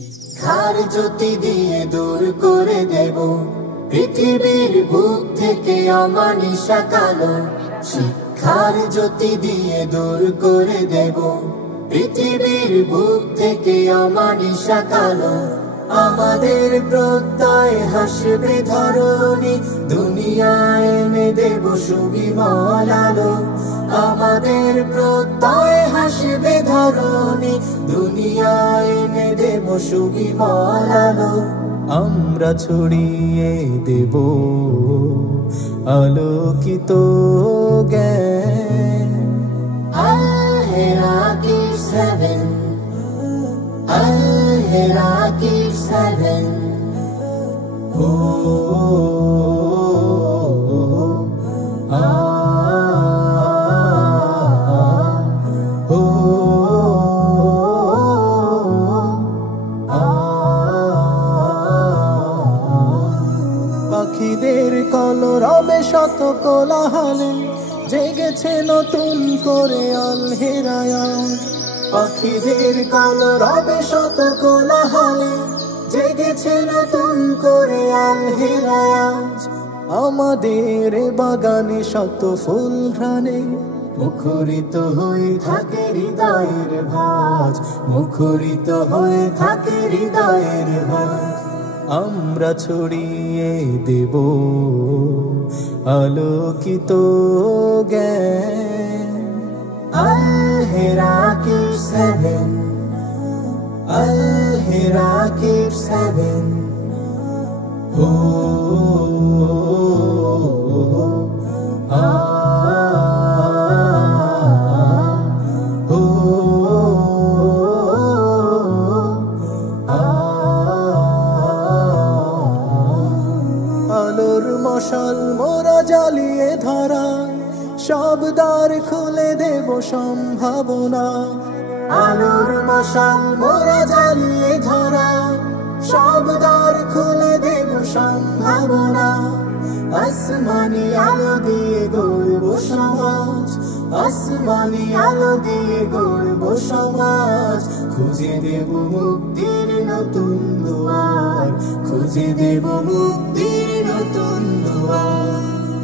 শিক্ষার জ্যোতি দিয়ে দূর করে দেব পৃথিবীর বুক থেকে অমানিসা কালো। শিক্ষার জ্যোতি দিয়ে দূর করে দেব পৃথিবীর বুক থেকে অমানিসা কালো। আমাদের প্রত্যয় হাসবে ধরণী, দুনিয়ায় এনে দেব সুবিমল আলো। আমাদের প্রত্যয় হাসবে ধরণী, দুনিয়ায় এনে দেব সুবিমল আলো। আমরা ছড়িয়ে দেব আলোকিত জ্ঞান। আল-হেরাকি 7, Al-Herakir 7। পাখিদের কলরবে শত কোলাহলে জেগেছে নতুন করে আল-হেরায়াত। পাখিদের কলরবে শত কোলাহলে জেগেছে নতুন করে আল-হেরায়াত। আমাদের বাগানে শত ফুল ঘ্রাণে মুখরিত হয়ে থাকে হৃদয়ের ভাজ, মুখরিত হয়ে থাকে হৃদয়ের ভাজ। আমরা ছড়িয়ে দেব আলোকিত জ্ঞান। Al-Herakir 7, Al-Herakir 7। আলোর মশাল মোরা জ্বালিয়ে ধরায় সব দ্বার খুলে দেব সম্ভাবনা। আলোর মশাল মোরা জ্বালিয়ে ধরায় সব দ্বার খুলে দেব সম্ভাবনা। আসমানি আলো দিয়ে গড়ব সমাজ, আসমানি আলো দিয়ে গড়ব সমাজ। খুঁজে দেব মুক্তির নতুন দুয়ার, খুঁজে দেব মুক্তির নতুন দুয়ার।